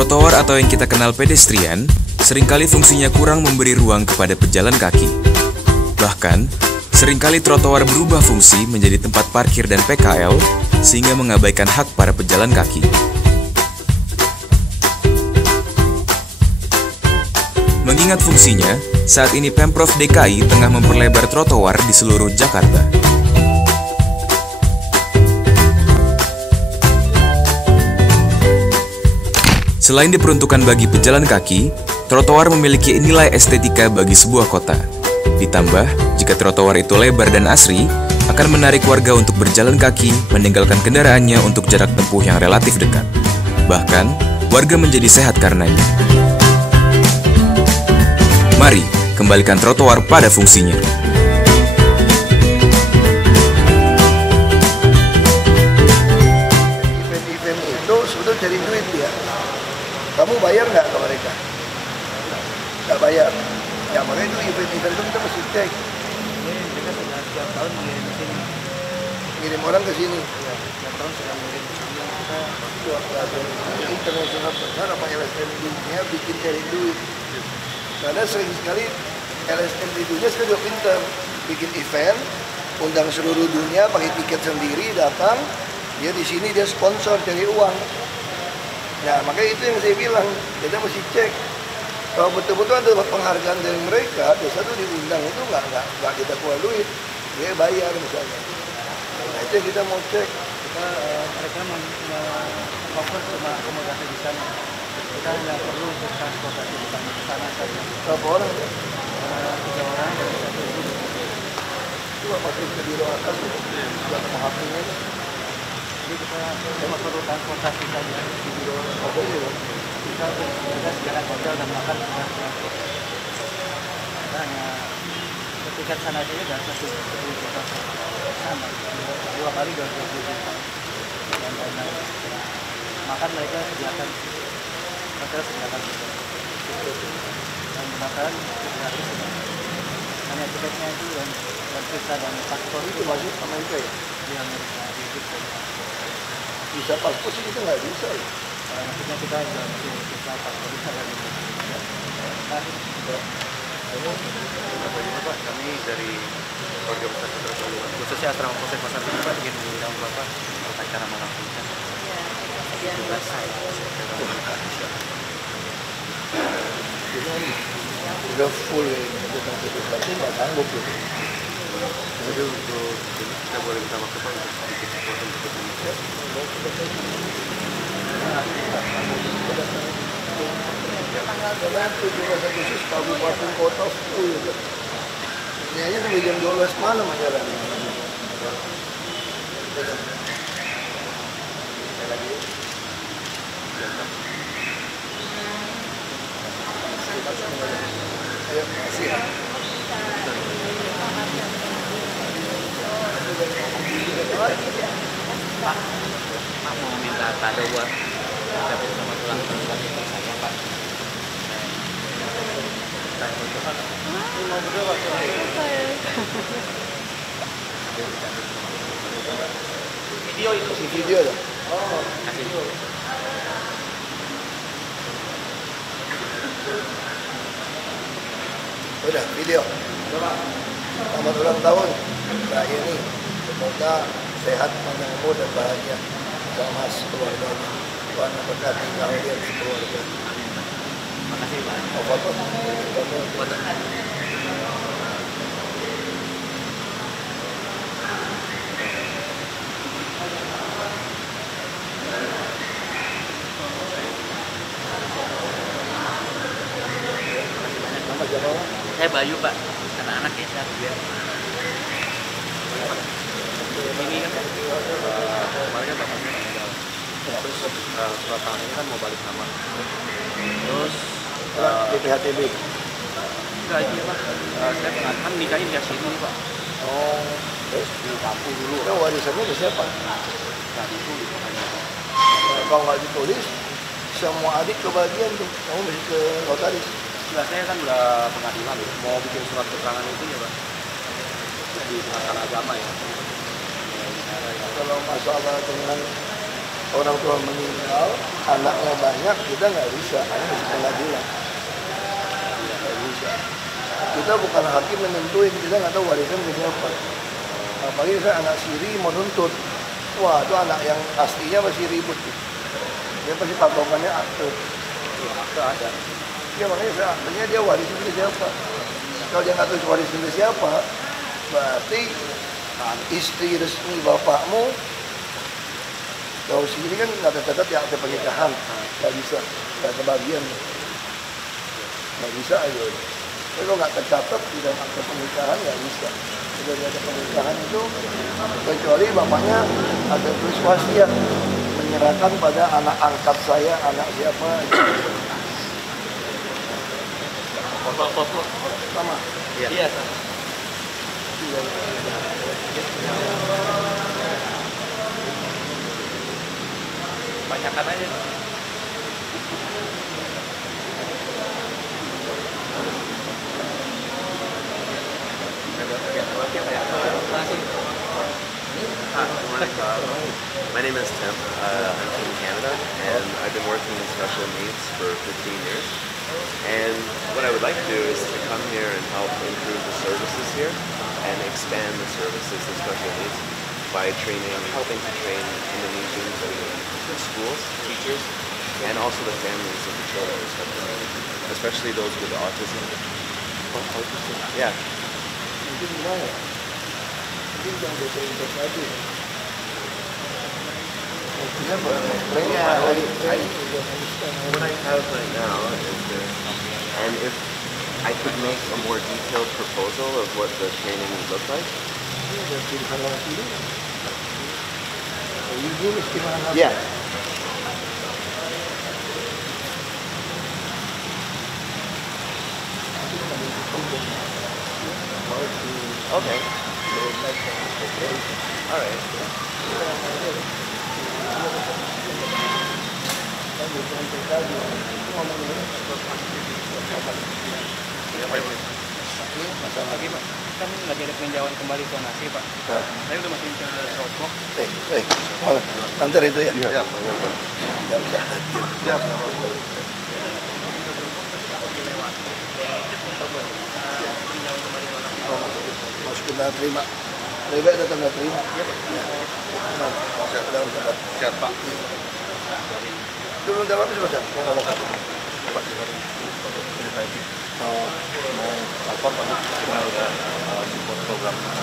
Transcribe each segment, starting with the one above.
Trotoar atau yang kita kenal pedestrian, seringkali fungsinya kurang memberi ruang kepada pejalan kaki. Bahkan, seringkali trotoar berubah fungsi menjadi tempat parkir dan PKL, sehingga mengabaikan hak para pejalan kaki. Mengingat fungsinya, saat ini Pemprov DKI tengah memperlebar trotoar di seluruh Jakarta. Selain diperuntukkan bagi pejalan kaki, trotoar memiliki nilai estetika bagi sebuah kota. Ditambah, jika trotoar itu lebar dan asri, akan menarik warga untuk berjalan kaki, meninggalkan kendaraannya untuk jarak tempuh yang relatif dekat. Bahkan, warga menjadi sehat karenanya. Mari, kembalikan trotoar pada fungsinya. Event-event itu sudah cari duit ya. Kamu bayar nggak ke mereka? Nggak bayar. Ya makanya itu event-event itu kita mesti cek. Mereka sudah setiap tahun mengirim ke sini. Ngirim orang ke sini. Ya, setiap tahun sudah mengirim ke sini. Kita Internasional besar apa LSM dunia bikin cari duit. Karena sering sekali LSM di dunia sekarang juga pintar bikin event, undang seluruh dunia pakai tiket sendiri datang, dia di sini dia sponsor cari uang. Nah makanya itu yang saya bilang, kita mesti cek kalau betul-betul ada penghargaan dari mereka, biasa tuh diundang itu nggak kita keluar duit, dia bayar misalnya. Nah itu yang kita mau cek. mereka fokus cuma akomodasi di sana. Kita hanya perlu untuk transportasi ke sana saja. Berapa orang ya? 3 orang dari 1 ibu. Cuma masuk ke biro atas itu, buat menghapusnya. Jadi kita cuma perlu transportasi saja di biro. Apa itu? Kita segera hotel dan makan sudah transport. Kita hanya tiket sana saja dan 1 juta sama. 2 kali 20 juta. Dan lain-lain. Makan mereka sediakan, hotel sediakan juga. Dan makan gratis. Hanya tiketnya itu dan visa dan paspor Itu masuk Amerika ya? di Amerika di Egypt. Bisa paspor sih kita nggak bisa ya? Maksudnya kita sudah masih visa paspor bisa dari Indonesia. Pak, kami dari keluarga besar Saudara Soliman, khususnya Asrama Polsek Pasar Minggu, Pak, ingin mengundang Bapak upacara malam puncak. Udah full ya, udah berarti nggak sanggup gitu. Jadi untuk ini kita boleh minta waktu Pak untuk sedikit support untuk ini. Tanggal 17 Agustus Kabupaten Kota full gitu. Ini aja sampai jam 12 malam acara. Ayo, makasih ya. Pak mau minta kado buat ucapin selamat ulang tahun buat istri saya, Pak. Video itu Si video dah. Oh, kasih. Udah, video. Selamat ulang tahun Mbak Yeni. Semoga sehat, panjang umur dan bahagia bersama keluarganya. Tuhan memberkati kalian sekeluarga. Makasih, Pak. Oh, foto. Foto. Nama siapa? Saya Bayu, Pak. Anak-anak ya, saya biar. Ini kan kemarin kan bapaknya meninggal. Terus setelah tahun ini kan mau balik nama. Terus Di PHTB. enggak ini Pak, saya kan nikahin di sini Pak. Oh, terus Di kampung dulu. itu warisannya ke siapa? Nah itu makanya. Nah, kalau nggak ditulis, semua adik kebagian tuh. Kamu mesti ke notaris. Setelah saya kan udah pengadilan mau bikin surat keterangan itu ya Pak. Di pengadilan agama ya. Kalau masalah dengan orang tua meninggal, anaknya banyak, kita nggak bisa, hanya bisa pengadilan. Nggak bisa. Kita bukan hakim menentuin, kita nggak tahu warisan ke siapa. Apalagi saya anak siri mau nuntut, wah itu anak yang aslinya masih ribut. Dia pasti patokannya akte. Akte ada. Ya makanya saya aktenya dia warisan ke siapa. Kalau dia nggak tahu warisan ke siapa, berarti istri resmi bapakmu, kalau sini kan nggak tercatat ya akte pernikahan, nggak bisa, nggak kebagian, nggak bisa aja. Tapi kalau nggak tercatat di dalam akte pernikahan nggak bisa. Sudah di akte pernikahan itu kecuali bapaknya ada tulis wasiat menyerahkan pada anak angkat saya, anak siapa. Foto. Sama. Iya, sama. Banyakan aja. My name is Tim. I'm from Canada, and I've been working in special needs for 15 years. And what I would like to do is to come here and help improve the services here and expand the services in special needs by helping to train Indonesians in schools, teachers, and also the families of the children, especially those with autism. Autism? Yeah. Mungkin gimana? Mungkin jangan bisa investasi. What I have right now is this, and if I could make a more detailed proposal of what the training would look like. Yeah. Okay. All right. Lagi Pak, kan lagi ada peninjauan kembali zonasi Pak. Saya udah masuk ke Sopok. Antar itu ya? Iya. Siap. Masuk ke dalam terima. Lebih baik datang ke terima. Iya Pak. Siap Pak. Dulu dalam sudah.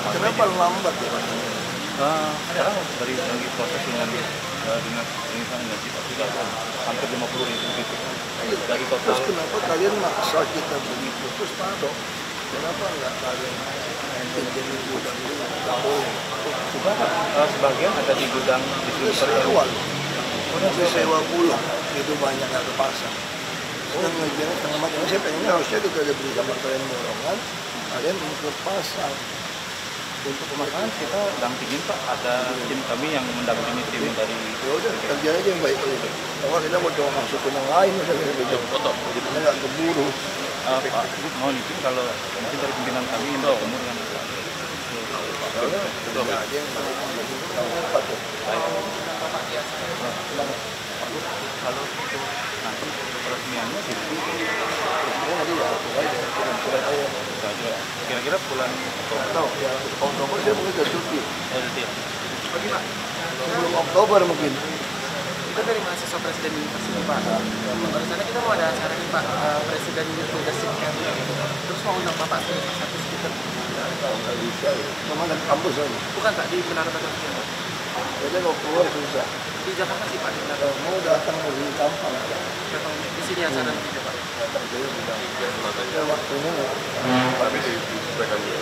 Kenapa lambat ya Pak? Sekarang dari lagi proses dengan dinas energi Pak, sudah hampir 50.000 gitu. Dari total. Terus kenapa kalian maksa kita beli putus Pak? Kenapa nggak kalian pinjam gudang dulu? Nggak boleh. Sudah sebagian ada di gudang distributor Sewa. Udah sewa pulang. Itu banyak nggak kepasang. Sedang ngejarnya setengah mati. Saya pengennya harusnya kita ada beli sama kalian borongan. Kalian ikut pasang. Untuk pemasangan kita dampingin Pak, ada tim kami yang mendampingi tim dari. Ya udah kerja aja yang baik itu. Kalau kita mau coba masuk ke yang lain udah kita foto. Kita nggak keburu. Pak, mau nitip kalau mungkin dari pimpinan kami itu umur kan. Soalnya kerja aja yang baik. Apa tuh? Kalau itu nanti peresmiannya di kira-kira bulan Oktober. Oktober saya mungkin udah cuti. Sebelum Oktober mungkin. Kita dari mahasiswa Presiden University Pak. Baru sana kita mau ada acara nih Pak, Presiden Leadership Camp. Terus mau undang Bapak satu speaker. Nggak bisa ya. Kemana kampus aja? Bukan Pak, di Menara Batam. Jadi kalau keluar susah. Di Jakarta sih Pak, di Menara. Kalau mau datang lebih gampang. Di sini acara nanti Pak. Datang jadi bilang. Ya waktunya nggak. Tapi disesuaikan dulu.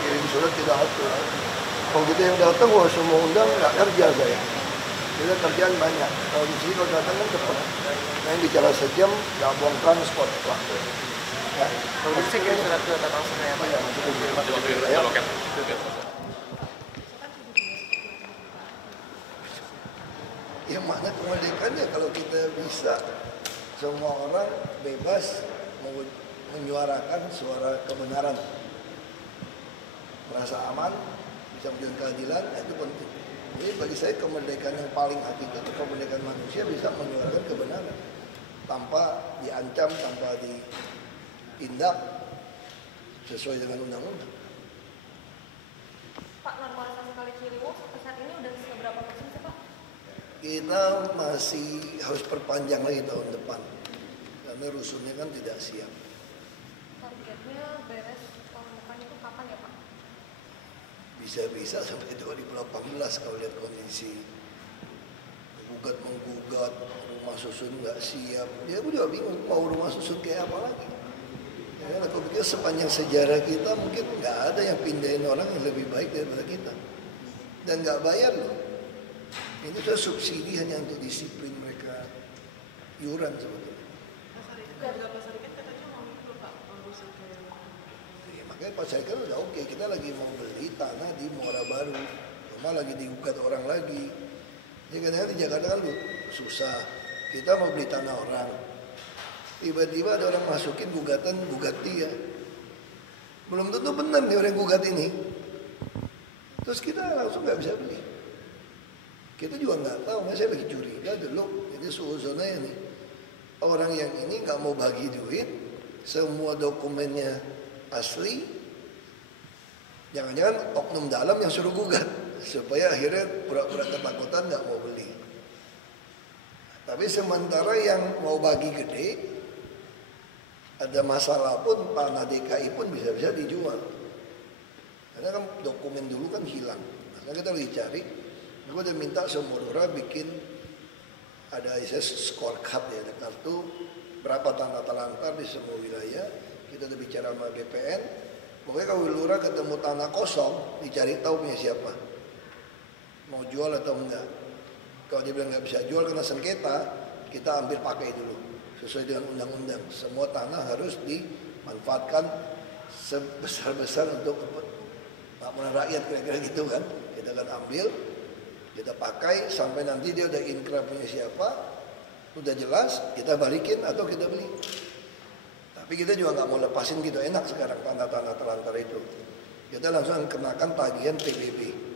Kirim surat tidak atur. Kalau kita yang datang, wah semua undang nggak kerja saya. Kita kerjaan banyak. Kalau di sini kalau datang kan cepat. Nah yang bicara sejam, nggak buang transport waktu. Ya. Kalau di sini kirim surat ke Bapak saya Pak. Ya, nanti kita ya. Yang mana kemerdekaan ya kalau kita bisa semua orang bebas menyuarakan suara kebenaran, merasa aman, bisa menjalankan keadilan, itu penting. Jadi bagi saya kemerdekaan yang paling hakikat itu kemerdekaan manusia bisa menyuarakan kebenaran tanpa diancam, tanpa ditindak sesuai dengan undang-undang. Pak, normalisasi Kali Ciliwung sampai saat ini udah seberapa persen sih Pak? Kita masih harus perpanjang lagi tahun depan karena rusunnya kan tidak siap. Targetnya beres tahun depan itu kapan ya Pak? Bisa-bisa sampai 2018 kalau lihat kondisi menggugat rumah susun nggak siap. Ya aku juga bingung mau rumah susun kayak apa lagi. Ya, aku pikir sepanjang sejarah kita mungkin nggak ada yang pindahin orang yang lebih baik daripada kita dan nggak bayar loh. Ini sudah subsidi hanya untuk disiplin mereka iuran sebetulnya. Ya, makanya Pak Syarikat udah oke. Kita lagi mau beli tanah di Muara Baru, rumah lagi digugat orang lagi. Jadi kadang-kadang di Jakarta kan susah. Kita mau beli tanah orang, tiba-tiba ada orang masukin gugatan gugat dia. Belum tentu benar nih orang gugat ini. Terus kita langsung nggak bisa beli. Kita juga nggak tahu, saya lagi curiga dulu. Jadi suuzonnya nih, orang yang ini nggak mau bagi duit, semua dokumennya asli. Jangan-jangan oknum dalam yang suruh gugat, supaya akhirnya pura-pura ketakutan nggak mau beli. Tapi sementara yang mau bagi gede, ada masalah pun tanah DKI pun bisa-bisa dijual. Karena kan dokumen dulu kan hilang. Nah, kita lagi cari. Aku udah minta semua lurah bikin ada scorecard ya, ada kartu berapa tanah terlantar di semua wilayah. Kita udah bicara sama BPN. Pokoknya kalau lurah ketemu tanah kosong, dicari tahu punya siapa, mau jual atau enggak. Kalau dia bilang nggak bisa jual karena sengketa, kita ambil pakai dulu sesuai dengan undang-undang. Semua tanah harus dimanfaatkan sebesar-besar untuk kemakmuran rakyat, kira-kira gitu kan. Kita akan ambil, kita pakai sampai nanti dia udah inkrah punya siapa, udah jelas, kita balikin atau kita beli. Tapi kita juga nggak mau lepasin gitu enak sekarang tanah-tanah terlantar itu. Kita langsung kenakan tagihan PBB.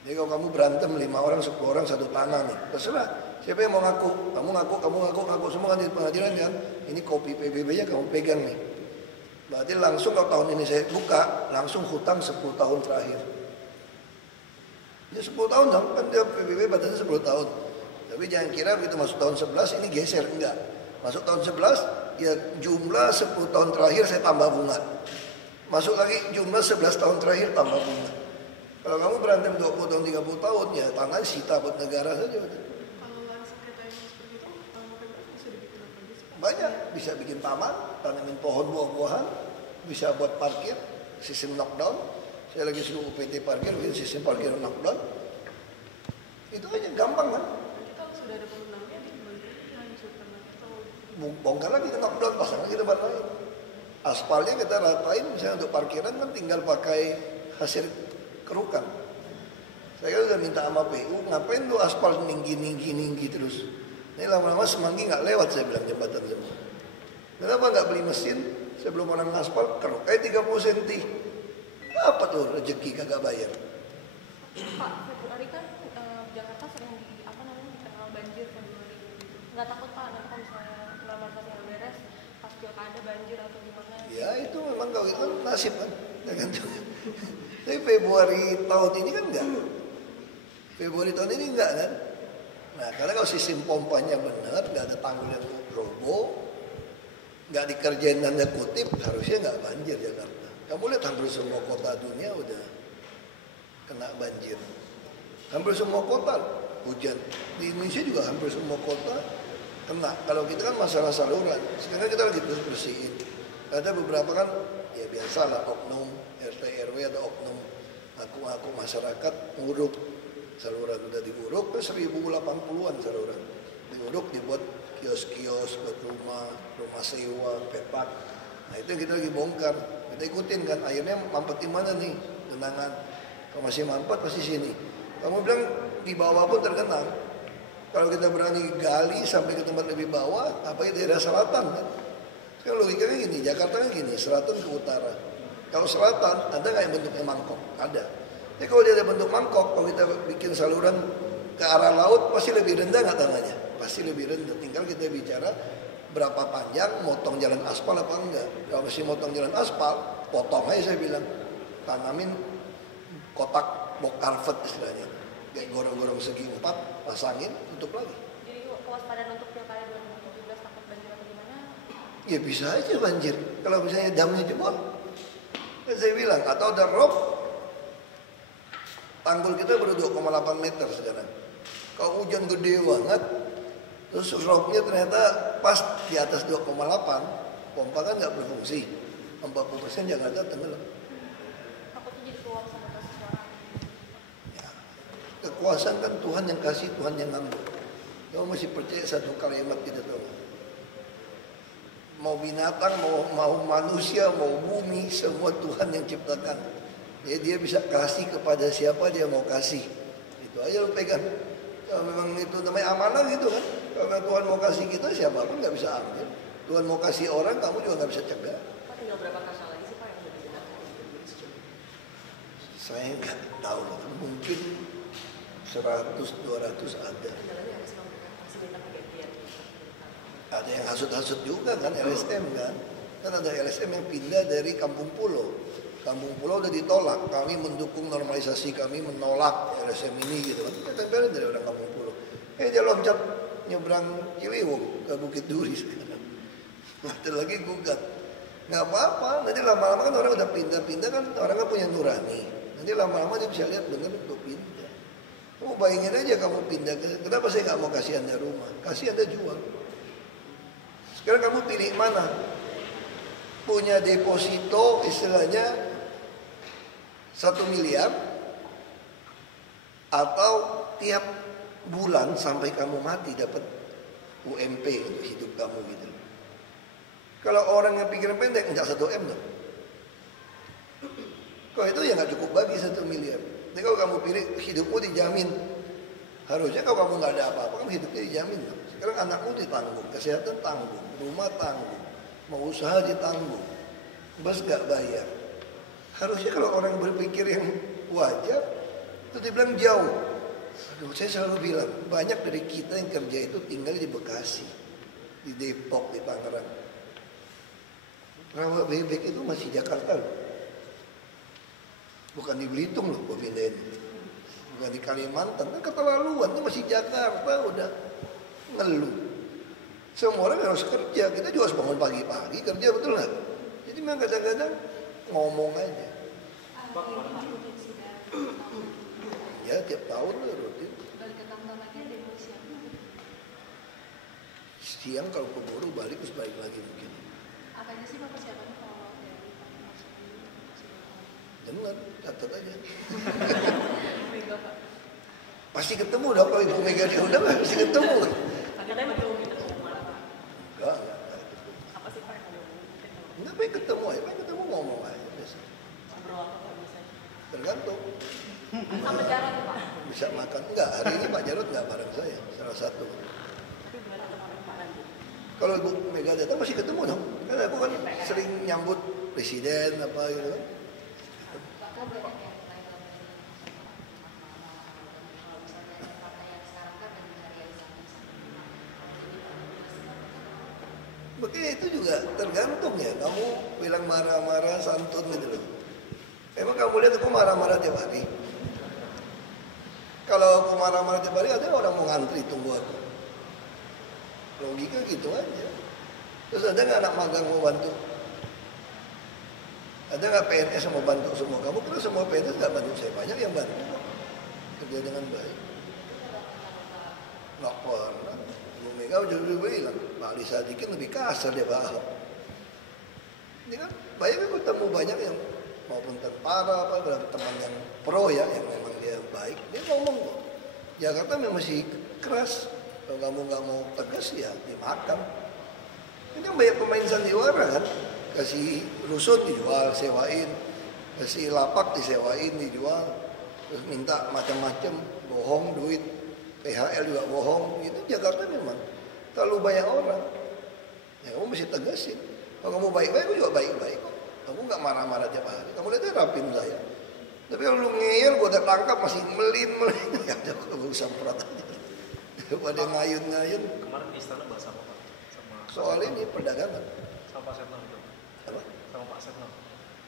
Jadi kalau kamu berantem 5 orang, 10 orang satu tanah nih, terserah siapa yang mau ngaku, kamu ngaku semua kan di pengadilan kan. Ini kopi PBB-nya kamu pegang nih. Berarti langsung kalau tahun ini saya buka, langsung hutang 10 tahun terakhir. Ya 10 tahun dong, kan dia PBB batasnya 10 tahun. Tapi jangan kira begitu masuk tahun 11 ini geser, enggak. Masuk tahun 11, ya jumlah 10 tahun terakhir saya tambah bunga. Masuk lagi jumlah 11 tahun terakhir tambah bunga. Kalau kamu berantem 20 tahun, 30 tahun, ya tangan sita buat negara saja. Kalau sengketa yang seperti itu, bisa dibikin apa aja? Banyak, bisa bikin taman, tanamin pohon buah-buahan, bisa buat parkir, sistem knockdown. Saya lagi suruh UPT parkir, bikin sistem parkir knockdown. Itu aja, gampang kan? Nanti kalau sudah ada penggunanya, dihancurkan lagi atau Bongkar lagi ke knockdown, pasang lagi tempat lain. Aspalnya kita ratain, misalnya untuk parkiran kan tinggal pakai hasil kerukan. Saya udah minta sama PU, ngapain lu aspal tinggi terus? Ini lama-lama Semanggi nggak lewat, saya bilang jembatan semua. Kenapa nggak beli mesin sebelum orang aspal keruk? 30 cm. Apa tuh rezeki kagak bayar? Pak, Februari kan Jakarta sering dikenal banjir Februari. Nggak takut Pak, nanti kalau misalnya normalisasi yang beres, pas pilkada banjir atau gimana? Ya itu memang kalau itu kan nasib kan, tergantung. Tapi Februari tahun ini kan enggak. Februari tahun ini enggak kan. Nah karena kalau sistem pompanya benar, nggak ada tanggul yang roboh, nggak dikerjain tanda kutip, harusnya nggak banjir Jakarta. Kamu lihat hampir semua kota dunia udah kena banjir. Hampir semua kota hujan. Di Indonesia juga hampir semua kota kena. Kalau kita kan masalah saluran, sekarang kita lagi bersihin. Ada beberapa kan ya biasalah oknum RT RW atau oknum ngaku-ngaku masyarakat nguruk saluran, udah diuruk terus 1080-an saluran diuruk, dibuat kios-kios buat rumah sewa, petak. Nah itu yang kita lagi bongkar, kita ikutin kan airnya mampet di mana nih genangan. Kalau masih mampet pasti sini. Kamu bilang di bawah pun tergenang. Kalau kita berani gali sampai ke tempat lebih bawah, apalagi daerah selatan kan. Sekarang logikanya gini, Jakarta kan gini, selatan ke utara. Kalau selatan, ada nggak yang bentuknya mangkok? Ada. Jadi kalau dia ada bentuk mangkok, kalau kita bikin saluran ke arah laut, pasti lebih rendah nggak tanahnya? Pasti lebih rendah. Tinggal kita bicara berapa panjang, motong jalan aspal apa enggak. Kalau masih motong jalan aspal, potong aja saya bilang. Tanamin kotak box carpet istilahnya. Kayak gorong-gorong segi 4, pasangin, tutup lagi. Jadi kewaspadaan untuk pilkada 2017 takut banjir atau gimana? Ya bisa aja banjir. Kalau misalnya damnya jebol. Kan saya bilang, atau ada rob. Tanggul kita baru 2,8 meter sekarang. Kalau hujan gede banget, terus robnya ternyata pas di atas 2,8, pompa kan nggak berfungsi. 40% Jakarta tenggelam. Takutnya jadi keluar sama suara. Ya. Kekuasaan kan Tuhan yang kasih, Tuhan yang ngambil. Kamu masih percaya satu kalimat tidak tahu. Mau binatang, mau manusia, mau bumi, semua Tuhan yang ciptakan. Dia bisa kasih kepada siapa dia mau kasih. Itu aja lu pegang. Kalau memang itu namanya amanah gitu kan. Kalau memang Tuhan mau kasih kita, siapapun nggak bisa ambil. Tuhan mau kasih orang, kamu juga nggak bisa cegah. Pak, tinggal berapa kasa lagi sih Pak yang udah digunakan? Saya nggak tahu loh. Mungkin 100-200 ada. Kendalanya apa sih kalau mereka masih minta pergantian? Ada yang hasut-hasut juga kan, LSM kan. Kan ada LSM yang pindah dari Kampung Pulau. Kampung Pulau udah ditolak, kami mendukung normalisasi, kami menolak LSM ini gitu kan. Kita tempelin dari orang Kampung Pulau. Dia loncat nyebrang Ciliwung ke Bukit Duri sekarang. Nanti lagi gugat. Nggak apa-apa, nanti lama-lama kan orang udah pindah-pindah kan, orang kan punya nurani. Nanti lama-lama dia bisa lihat bener untuk pindah. Kamu bayangin aja kamu pindah, kenapa saya nggak mau kasih Anda rumah? Kasih Anda jual. Sekarang kamu pilih mana? Punya deposito istilahnya 1 miliar atau tiap bulan sampai kamu mati dapat UMP untuk hidup kamu gitu. Kalau orang yang pikiran pendek enggak 1 M dong. Kalau itu ya nggak cukup bagi 1 miliar. Jadi kalau kamu pilih hidupmu dijamin, harusnya kalau kamu nggak ada apa-apa kamu hidupnya dijamin dong. Sekarang anakmu ditanggung, kesehatan tanggung, rumah tanggung, mau usaha ditanggung, bos nggak bayar. Harusnya kalau orang berpikir yang wajar, itu dibilang jauh. Aduh, saya selalu bilang, banyak dari kita yang kerja itu tinggal di Bekasi, di Depok, di Tangerang. Rawa bebek itu masih Jakarta loh. Bukan di Belitung loh, gua pindahin. Bukan di Kalimantan, kan keterlaluan, itu masih Jakarta, udah ngeluh. Semua orang harus kerja, kita juga harus bangun pagi-pagi, kerja betul nggak? Jadi memang kadang-kadang ngomong aja. Ya tiap tahun lah rutin. Balik ke kantor lagi ada yang siang. Siang kalau keburu balik terus balik lagi mungkin. Apa aja sih Pak persiapannya kalau dari Dengar, catat aja. Mega Pak? Pasti ketemu dong kalau Ibu Mega diundang pasti ketemu. Katanya mau minta kemana Pak? Enggak. Apa sih Pak yang ada mungkin? Enggak pengen ketemu aja, pengen ketemu ngomong aja biasa. Ngobrol apa Pak biasanya? Tergantung. Sama Jarod Pak? Bisa makan enggak? Hari ini Pak Jarod enggak bareng saya, salah satu. Tapi gimana kemarin Pak nanti? Kalau Ibu Mega datang masih ketemu dong. Karena aku kan sering nyambut presiden apa gitu kan. Bahkan banyak yang lain Begini itu juga tergantung ya. Kamu bilang marah-marah santun gitu loh. Emang kamu lihat aku marah-marah tiap hari? Kalau aku marah-marah tiap hari ada orang mau ngantri tunggu aku. Logika gitu aja. Terus ada nggak anak magang mau bantu? Ada nggak PNS yang mau bantu semua? Kamu kira semua PNS nggak bantu saya? Banyak yang bantu. Kerja dengan baik. Nggak pernah. Bu Mega udah bilang, Pak Ali Sadikin lebih kasar dia Pak Ahok. Ini kan banyak kan ketemu banyak yang maupun tentara apa teman yang pro ya yang memang dia baik. Dia ngomong kok. Jakarta memang masih keras. Kalau kamu nggak mau tegas ya dimakan. Ini kan banyak pemain sandiwara kan. Kasih rusun dijual, sewain. Kasih lapak disewain, dijual. Terus minta macam-macam, bohong duit. PHL juga bohong. Itu Jakarta memang terlalu banyak orang. Ya kamu mesti tegasin. Kalau kamu baik-baik, aku juga baik-baik kok. Aku nggak marah-marah tiap hari. Kamu lihat rapin saya. Tapi kalau lu ngeyel gua udah tangkap masih melin. Ya udah gua semprot aja. Pada ngayun-ngayun. Kemarin di istana bahas apa Pak? Sama Soal ini perdagangan. sama Pak Setnov itu. Apa? Sama Pak Setnov.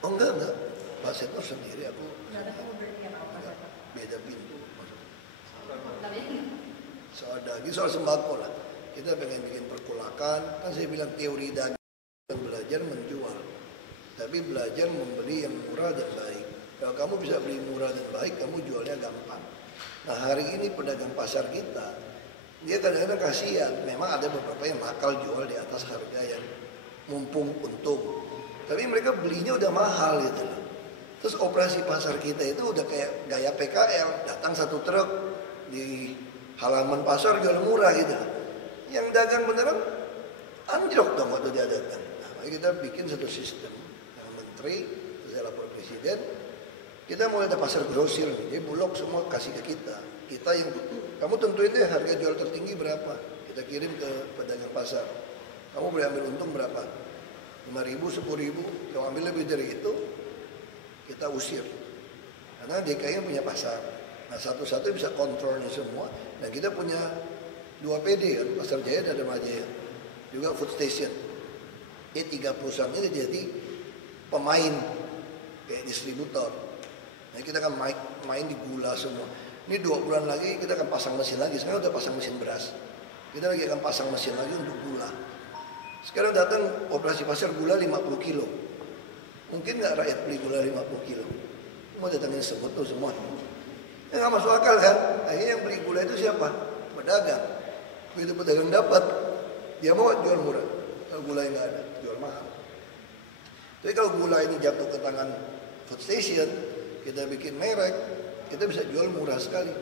Oh enggak. Pak Setnov sendiri aku Nggak ketemu berarti apa Pak Setnov? beda pintu. Tapi Soal daging, soal sembako lah. Kita pengen bikin perkulakan. Kan saya bilang teori daging bukan belajar menjual, tapi belajar membeli yang murah dan baik. Kalau kamu bisa beli murah dan baik, kamu jualnya gampang. Nah hari ini pedagang pasar kita, dia kadang-kadang kasihan. Memang ada beberapa yang nakal jual di atas harga yang mumpung untung. Tapi mereka belinya udah mahal gitu loh. Terus operasi pasar kita itu udah kayak gaya PKL. Datang satu truk di halaman pasar jual murah gitu loh. Yang dagang beneran anjlok dong waktu dia datang. Nah, mari kita bikin satu sistem dengan menteri, terus saya lapor presiden. Kita mau ada pasar grosir, jadi bulog semua kasih ke kita. Kita yang kamu tentuin deh harga jual tertinggi berapa. Kita kirim ke pedagang pasar. Kamu boleh ambil untung berapa? 5.000, 10.000. Kalau ambil lebih dari itu, kita usir. Karena DKI punya pasar. Nah satu-satu bisa kontrolnya semua. Dan kita punya 2 PD kan, Pasar Jaya dan Dharma Jaya. Juga food station. Ini 3 perusahaan ini jadi pemain kayak distributor. Nah kita akan main di gula semua. Ini 2 bulan lagi kita akan pasang mesin lagi. Sekarang udah pasang mesin beras. Kita lagi akan pasang mesin lagi untuk gula. Sekarang datang operasi pasar gula 50 kilo. Mungkin nggak rakyat beli gula 50 kilo? Mau datangin semut tuh semua. Ya nggak masuk akal kan? Akhirnya yang beli gula itu siapa? Pedagang. Begitu pedagang dapat, dia mau jual murah. Kalau gula yang nggak ada, jual mahal. Jadi kalau gula ini jatuh ke tangan food station, kita bikin merek, kita bisa jual murah sekali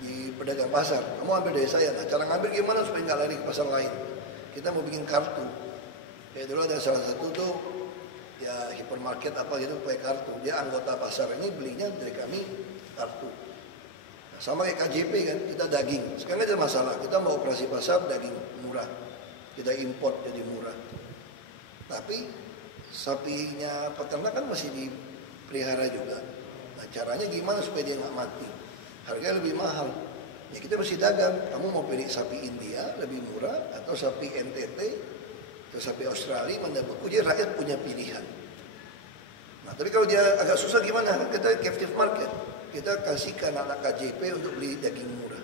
di pedagang pasar. Kamu ambil dari saya. Nah, cara ngambil gimana supaya nggak lari ke pasar lain? Kita mau bikin kartu. Kayak dulu ada salah satu tuh ya hipermarket apa gitu pakai kartu. Dia anggota pasar ini belinya dari kami kartu. Nah, sama kayak KJP kan, kita daging. Sekarang ada masalah, kita mau operasi pasar daging murah. Kita import jadi murah. Tapi sapinya peternak kan masih dipelihara juga. Nah caranya gimana supaya dia nggak mati? Harganya lebih mahal. Ya kita mesti dagang. Kamu mau pilih sapi India lebih murah atau sapi NTT atau sapi Australia mana beku? Jadi rakyat punya pilihan. Nah tapi kalau dia agak susah gimana? Kita captive market. Kita kasih ke anak-anak KJP untuk beli daging murah.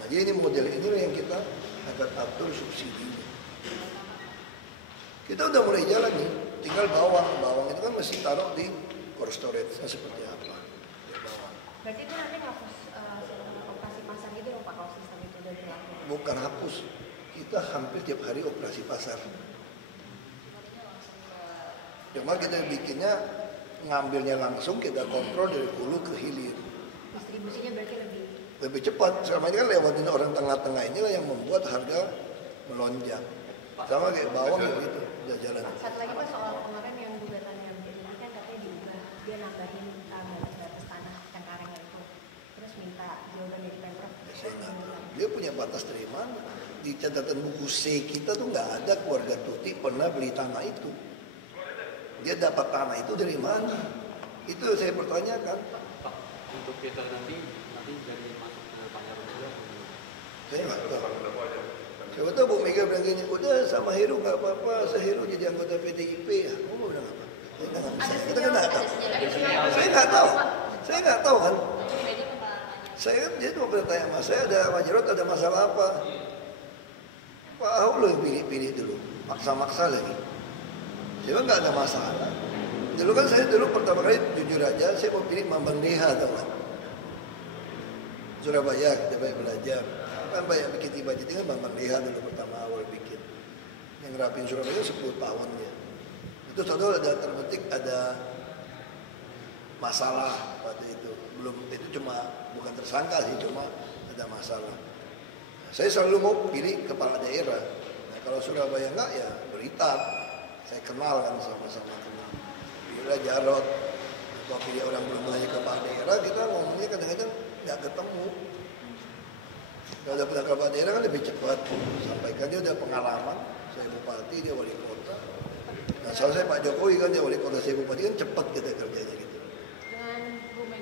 Nah jadi ini model ini yang kita akan atur subsidinya. Kita udah mulai jalan nih. Tinggal bawang itu kan mesti taruh di cold storage seperti apa. berarti itu nanti ngapus operasi pasar gitu dong Pak, kalau sistem itu udah berlaku? Bukan hapus, kita hampir tiap hari operasi pasar. Cuma kita bikinnya ngambilnya langsung, kita kontrol dari hulu ke hilir. Distribusinya berarti lebih cepat. Selama ini kan lewatin orang tengah-tengah inilah yang membuat harga melonjak. Sama kayak bawang gitu, udah jalan. Satu lagi Pak, soal kemarin yang gugatan yang ini kan katanya diubah, dia nambahin batas tanah Cengkareng itu, terus minta jawaban dari Pemprov. Saya nggak tahu. Dia punya batas dari mana? Di catatan buku C kita tuh nggak ada keluarga Tuti pernah beli tanah itu. Dia dapat tanah itu dari mana? Itu saya pertanyakan. Pak, untuk kita nanti dari masuk ke Panjaran juga. Saya nggak tahu. Siapa tahu Bu Mega bilang gini, udah sama Heru nggak apa-apa, Heru jadi anggota PDIP ya. Kamu bilang apa? Kita kan nggak tahu. Saya nggak tahu kan. Saya dia cuma bertanya sama saya, ada Pak Jarod ada masalah apa? Pak Ahok lo yang pilih dulu, maksa-maksa lagi. Saya nggak ada masalah. Dulu kan saya pertama kali jujur aja, saya mau pilih Bambang Deha atau kan. Surabaya kita banyak belajar. Kan banyak bikin tiba-tiba kan Bambang Deha dulu pertama awal bikin. Yang ngerapin Surabaya 10 tahun ya. Itu suatu ada terbetik ada masalah waktu itu. Belum itu cuma bukan tersangka sih, cuma ada masalah. Saya selalu mau pilih kepala daerah. Nah, kalau Surabaya enggak ya Blitar. Saya kenal kan sama-sama kenal. Bila Jarot atau pilih orang belum nanya kepala daerah, kita ngomongnya kadang-kadang nggak ketemu. Kalau udah pernah kepala daerah kan lebih cepat. Sampaikan dia udah pengalaman. Saya bupati, dia wali kota. Nah, soal saya Pak Jokowi kan dia wali kota, saya bupati kan cepat kita kerjanya gitu. Dengan Bu Mega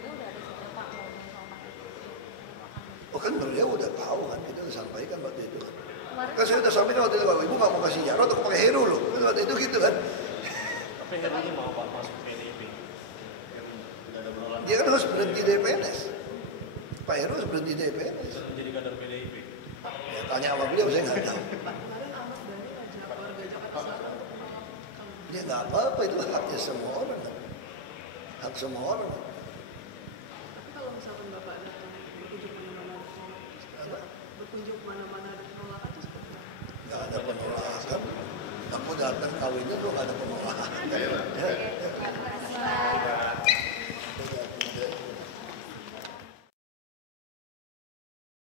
Bahkan beliau udah tahu kan, kita udah sampaikan waktu itu kan. Kemarin Kan saya udah sampaikan waktu itu, kalau ibu nggak mau kasih Jarod, aku pakai Heru loh. Kan waktu itu gitu kan. Tapi Heru ini mau Pak masuk PDIP. Heru tidak ada penolakan. Dia kan harus berhenti dari PNS. Pak Heru harus berhenti dari PNS. Dan menjadi kader PDIP. Ya, tanya sama beliau, saya nggak tahu. Pak, kemarin Ahmad Dhani ngajak warga Jakarta Selatan untuk menolak kamu. Dia nggak apa-apa, itu haknya semua orang kan. Hak semua orang kan.